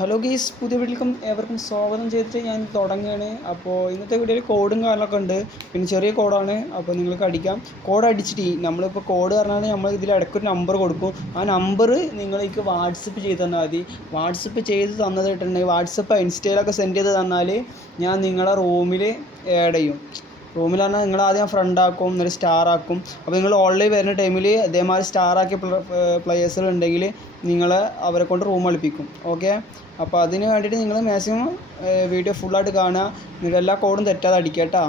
Hello ഗീസ്, പുതിയ വീട്ടിലേക്കും ഏവർക്കും സ്വാഗതം ചെയ്തിട്ട് ഞാൻ തുടങ്ങുകയാണ്. അപ്പോൾ ഇന്നത്തെ വീഡിയോയിൽ കോഡും കാര്യങ്ങളൊക്കെ ഉണ്ട്. പിന്നെ ചെറിയ കോഡാണ്, അപ്പോൾ നിങ്ങൾക്ക് അടിക്കാം. കോഡ് അടിച്ചിട്ട് നമ്മളിപ്പോൾ കോഡ് പറഞ്ഞാൽ നമ്മൾ ഇതിൽ ഇടയ്ക്കൊരു നമ്പർ കൊടുക്കും. ആ നമ്പർ നിങ്ങൾക്ക് വാട്സപ്പ് ചെയ്ത് തന്നാൽ മതി. വാട്സപ്പ് ചെയ്ത് തന്നിട്ടുണ്ടെങ്കിൽ വാട്സപ്പ് ഇൻസ്റ്റയിലൊക്കെ സെൻഡ് ചെയ്ത് തന്നാൽ ഞാൻ നിങ്ങളെ റൂമിൽ ആഡ് ചെയ്യും. റൂമിൽ പറഞ്ഞാൽ നിങ്ങൾ ആദ്യം ഫ്രണ്ട് ആക്കും, എന്നിട്ട് സ്റ്റാർ ആക്കും. അപ്പോൾ നിങ്ങൾ ഓൺലൈൻ വരുന്ന ടൈമിൽ ഇതേമാതിരി സ്റ്റാർ ആക്കിയ പ്ലേയേഴ്സുകളുണ്ടെങ്കിൽ നിങ്ങൾ അവരെ കൊണ്ട് റൂം കളിപ്പിക്കും. ഓക്കെ, അപ്പോൾ അതിന് വേണ്ടിയിട്ട് നിങ്ങൾ മാക്സിമം വീഡിയോ ഫുള്ളായിട്ട് കാണുക. നിങ്ങൾ എല്ലാ കോഡും തെറ്റാതെ അടിക്കുക കേട്ടോ.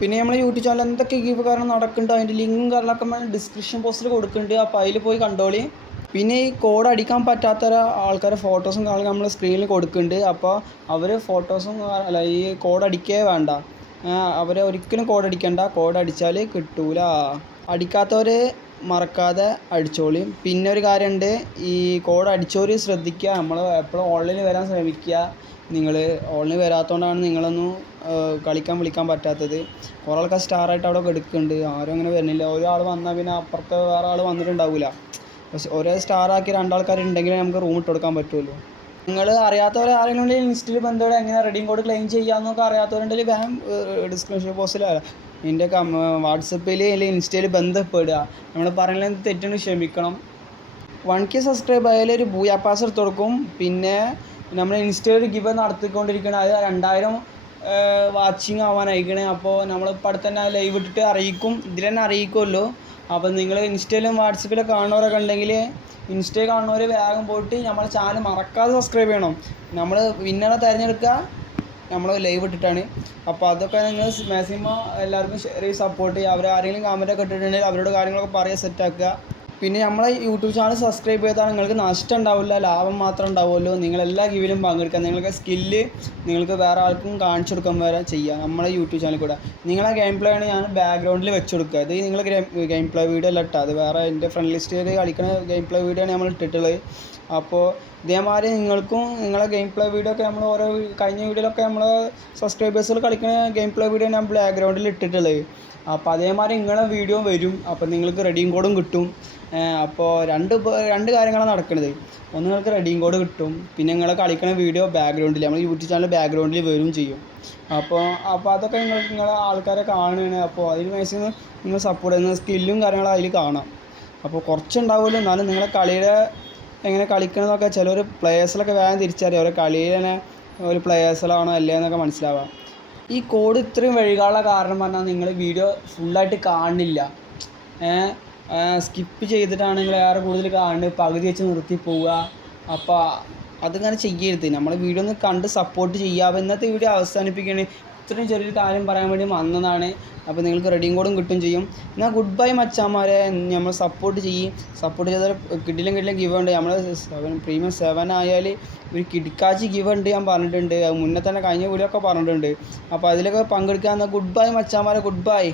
പിന്നെ നമ്മൾ യൂട്യൂബ് ചാനൽ എന്തൊക്കെ ഗീവ് കാരണം നടക്കുന്നുണ്ട് അതിൻ്റെ ലിങ്കും കാര്യങ്ങളൊക്കെ ഡിസ്ക്രിപ്ഷൻ ബോക്സിൽ കൊടുക്കുന്നുണ്ട്. അപ്പോൾ അതിൽ പോയി കണ്ടോളി. പിന്നെ ഈ കോഡ് അടിക്കാൻ പറ്റാത്ത ആൾക്കാരെ ഫോട്ടോസും കാര്യങ്ങളും നമ്മൾ സ്ക്രീനിൽ കൊടുക്കുന്നുണ്ട്. അപ്പോൾ അവർ ഫോട്ടോസും അല്ല, ഈ കോഡ് അടിക്കേ വേണ്ട, അവരെ ഒരിക്കലും കോഡ് അടിക്കണ്ട. കോഡ് അടിച്ചാൽ കിട്ടൂല. അടിക്കാത്തവർ മറക്കാതെ അടിച്ചോളി. പിന്നെ ഒരു കാര്യമുണ്ട്, ഈ കോഡ് അടിച്ചവർ ശ്രദ്ധിക്കുക, നമ്മൾ എപ്പോഴും ഓൺലൈനിൽ വരാൻ ശ്രമിക്കുക. നിങ്ങൾ ഓൺലൈനിൽ വരാത്തതുകൊണ്ടാണ് നിങ്ങളൊന്നും വിളിക്കാൻ പറ്റാത്തത്. കുറേ ആൾക്കാർ സ്റ്റാറായിട്ട് അവിടെ എടുക്കുന്നുണ്ട്, ആരും അങ്ങനെ വരുന്നില്ല. ഒരാൾ വന്നാൽ പിന്നെ അപ്പുറത്ത് വേറെ ആൾ വന്നിട്ടുണ്ടാവില്ല. പക്ഷെ ഒരേ സ്റ്റാറാക്കി രണ്ടാൾക്കാരുണ്ടെങ്കിലേ നമുക്ക് റൂം ഇട്ട് കൊടുക്കാൻ പറ്റുമല്ലോ. നിങ്ങൾ അറിയാത്തവരെ ആരെങ്കിലും ഇൻസ്റ്റയിൽ ബന്ധപ്പെട്ട് എങ്ങനെ റെഡീം കോഡ് ക്ലെയിം ചെയ്യാമെന്നൊക്കെ അറിയാത്തവരുണ്ടെങ്കിൽ വേഗം ഡിസ്ക്രിപ്ഷൻ ബോക്സിൽ എൻ്റെ വാട്സപ്പിൽ അല്ലെങ്കിൽ ഇൻസ്റ്റയിൽ ബന്ധപ്പെടുക. നമ്മൾ പറയുന്നത് തെറ്റിന് ക്ഷമിക്കണം. 1K സബ്സ്ക്രൈബ് ആയാലും ഒരു ബൂയാ പാസ് എടുത്ത് കൊടുക്കും. പിന്നെ നമ്മൾ ഇൻസ്റ്റയിൽ ഗിവ് നടത്തിക്കൊണ്ടിരിക്കണം. അത് 2000 വാച്ചിങ് ആവാനായിക്കണേ. അപ്പോൾ നമ്മളിപ്പോൾ അടുത്ത് തന്നെ ലൈവ് ഇട്ടിട്ട് അറിയിക്കും, ഇതിൽ തന്നെ അറിയിക്കുമല്ലോ. അപ്പോൾ നിങ്ങൾ ഇൻസ്റ്റയിലും വാട്സപ്പിലും കാണുന്നവരൊക്കെ ഉണ്ടെങ്കിൽ ഇൻസ്റ്റയിൽ കാണുന്നവർ വേഗം പോയിട്ട് നമ്മുടെ ചാനൽ മറക്കാതെ സബ്സ്ക്രൈബ് ചെയ്യണം. നമ്മൾ വിന്നറെ തിരഞ്ഞെടുക്കുക നമ്മൾ ലൈവ് ഇട്ടിട്ടാണ്. അപ്പോൾ അതൊക്കെ നിങ്ങൾ മാക്സിമം എല്ലാവർക്കും ഷെയർ ചെയ്ത് സപ്പോർട്ട് ചെയ്യുക. അവർ ആരെങ്കിലും കമൻറ്റൊക്കെ ഇട്ടിട്ടുണ്ടെങ്കിൽ അവരോട് കാര്യങ്ങളൊക്കെ പറയുക, സെറ്റാക്കുക. പിന്നെ നമ്മളെ യൂട്യൂബ് ചാനൽ സബ്സ്ക്രൈബ് ചെയ്താൽ നിങ്ങൾക്ക് നഷ്ടം ഉണ്ടാവില്ല, ലാഭം മാത്രം ഉണ്ടാവുമല്ലോ. നിങ്ങളെല്ലാ ഗിവിലും പങ്കെടുക്കുക. നിങ്ങൾക്ക് സ്കില്ല് നിങ്ങൾക്ക് വേറെ ആൾക്കും കാണിച്ചു കൊടുക്കാൻ വരെ ചെയ്യുക നമ്മളെ യൂട്യൂബ് ചാനൽ കൂടെ. നിങ്ങളെ ഗെയിം പ്ലേ ആണ് ഞാൻ ബാക്ക്ഗ്രൗണ്ടിൽ വെച്ച് കൊടുക്കുക. ഇത് നിങ്ങൾ ഗെയിം പ്ലേ വീഡിയോ അല്ല ഇട്ടാൽ, അത് വേറെ എൻ്റെ ഫ്രണ്ട് ലിസ്റ്റിൽ കളിക്കുന്ന ഗെയിം പ്ലേ വീഡിയോ ആണ് നമ്മൾ ഇട്ടിട്ടുള്ളത്. അപ്പോൾ ഇതേമാതിരി നിങ്ങൾക്കും നിങ്ങളെ ഗെയിം പ്ലേ വീഡിയോ ഒക്കെ നമ്മൾ ഓരോ കഴിഞ്ഞ വീഡിയോയിലൊക്കെ നമ്മൾ സബ്സ്ക്രൈബേഴ്സിൽ കളിക്കുന്ന ഗെയിം പ്ലേ വീഡിയോ ഞാൻ ബാക്ക്ഗ്രൗണ്ടിൽ ഇട്ടിട്ടുള്ളത്. അപ്പോൾ അതേമാതിരി നിങ്ങളെ വീഡിയോ വരും. അപ്പോൾ നിങ്ങൾക്ക് റെഡീം കോഡും കിട്ടും. അപ്പോൾ രണ്ട് കാര്യങ്ങളാണ് നടക്കുന്നത്. ഒന്ന്, നിങ്ങൾക്ക് റെഡീം കോഡ് കിട്ടും. പിന്നെ നിങ്ങൾ കളിക്കുന്ന വീഡിയോ ബാക്ക്ഗ്രൗണ്ടിൽ നമ്മൾ യൂട്യൂബ് ചാനൽ ബാക്ക്ഗ്രൗണ്ടിൽ വരും ചെയ്യും. അപ്പോൾ അതൊക്കെ നിങ്ങളെ ആൾക്കാരെ കാണുകയാണ്. അപ്പോൾ അതിന് മാക്സിമം നിങ്ങൾ സപ്പോർട്ട് ചെയ്യുന്ന സ്കില്ലും കാര്യങ്ങളും അതിൽ കാണാം. അപ്പോൾ കുറച്ചുണ്ടാവുമല്ലോ, എന്നാലും നിങ്ങളെ കളിയുടെ എങ്ങനെ കളിക്കണമെന്നൊക്കെ ചിലർ പ്ലേയേഴ്സിലൊക്കെ വേഗം തിരിച്ചറിയാം. അവരെ കളിയിൽ തന്നെ ഒരു പ്ലേയേഴ്സിലാണോ അല്ലേ എന്നൊക്കെ മനസ്സിലാവുക. ഈ കോഡ് ഇത്രയും വൈകാനുള്ള കാരണം പറഞ്ഞാൽ നിങ്ങൾ വീഡിയോ ഫുള്ളായിട്ട് കാണുന്നില്ല, സ്കിപ്പ് ചെയ്തിട്ടാണ് നിങ്ങൾ ഏറെ കൂടുതൽ കാണുന്നത്, പകുതി വെച്ച് നിർത്തി പോവുക. അപ്പോൾ അതിങ്ങനെ ചെയ്യരുത്. നമ്മൾ വീഡിയോ ഒന്ന് കണ്ട് സപ്പോർട്ട് ചെയ്യുക. ഇന്നത്തെ വീഡിയോ അവസാനിപ്പിക്കുകയാണ്. ഇത്രയും ചെറിയൊരു കാര്യം പറയാൻ വേണ്ടി വന്നതാണ്. അപ്പോൾ നിങ്ങൾക്ക് റെഡീം കോഡും കിട്ടും ചെയ്യും. എന്നാൽ ഗുഡ് ബൈ മച്ചാന്മാരെ, നമ്മൾ സപ്പോർട്ട് ചെയ്താൽ കിട്ടില്ല ഗിവ് ഉണ്ട്. നമ്മൾ പ്രീമിയം 7 ആയാൽ ഒരു കിടക്കാച്ചി ഗിവ് ഉണ്ട് ഞാൻ പറഞ്ഞിട്ടുണ്ട്. മുന്നേ തന്നെ കഴിഞ്ഞ വീഡിയോ ഒക്കെ പറഞ്ഞിട്ടുണ്ട്. അപ്പോൾ അതിലൊക്കെ പങ്കെടുക്കാമെന്നാൽ ഗുഡ് ബൈ മച്ചാന്മാരെ, ഗുഡ് ബൈ.